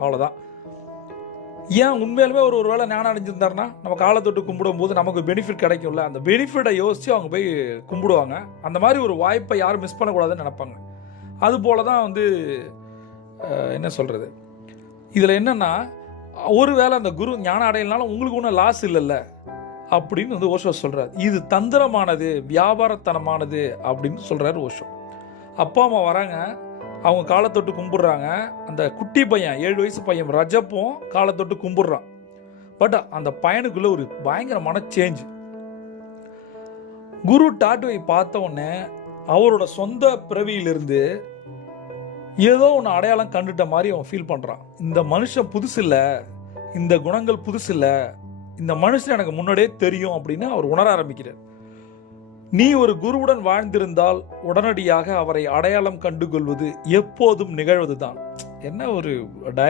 அவ்வளோதான். ஏன் உண்மையிலுமே ஒரு வேளை ஞானம் அடைஞ்சிருந்தாருன்னா நம்ம காலை தொட்டு கும்பிடும் போது நமக்கு பெனிஃபிட் கிடைக்கும்ல, அந்த பெனிஃபிட்டை யோசித்து அவங்க போய் கும்பிடுவாங்க. அந்த மாதிரி ஒரு வாய்ப்பை யாரும் மிஸ் பண்ணக்கூடாதுன்னு நினைப்பாங்க. அதுபோல தான் என்ன சொல்கிறது, இதில் என்னென்னா ஒரு வேளை அந்த குரு ஞானம் அடையினாலும் உங்களுக்கு ஒன்றும் லாஸ் இல்லைல்ல அப்படின்னு ஓஷோ சொல்கிறார். இது தந்திரமானது, வியாபாரத்தனமானது அப்படின்னு சொல்கிறார் ஓஷோ. அப்பா அம்மா வராங்க, அவங்க காலை தொட்டு கும்பிட்றாங்க. அந்த குட்டி பையன் 7 வயசு பையன் ரஜப்பும் காலை தொட்டு கும்பிட்றான். பட் அந்த பையனுக்குள்ள ஒரு பயங்கரமான சேஞ்ச். குரு டாட்டுவை பார்த்த உடனே அவரோட சொந்த பிறவியிலிருந்து ஏதோ ஒன்று அடையாளம் கண்டுட்ட மாதிரி அவன் ஃபீல் பண்ணுறான். இந்த மனுஷன் புதுசு இல்லை, இந்த குணங்கள் புதுசு இல்லை, இந்த மனுஷன் எனக்கு முன்னாடியே தெரியும் அப்படின்னு அவர் உணர ஆரம்பிக்கிறார். நீ ஒரு குருவுடன் வாழ்ந்திருந்தால் உடனடியாக அவரை அடையாளம் கண்டுகொள்வது எப்போதும் நிகழ்வதுதான். என்ன ஒரு டயலாக்!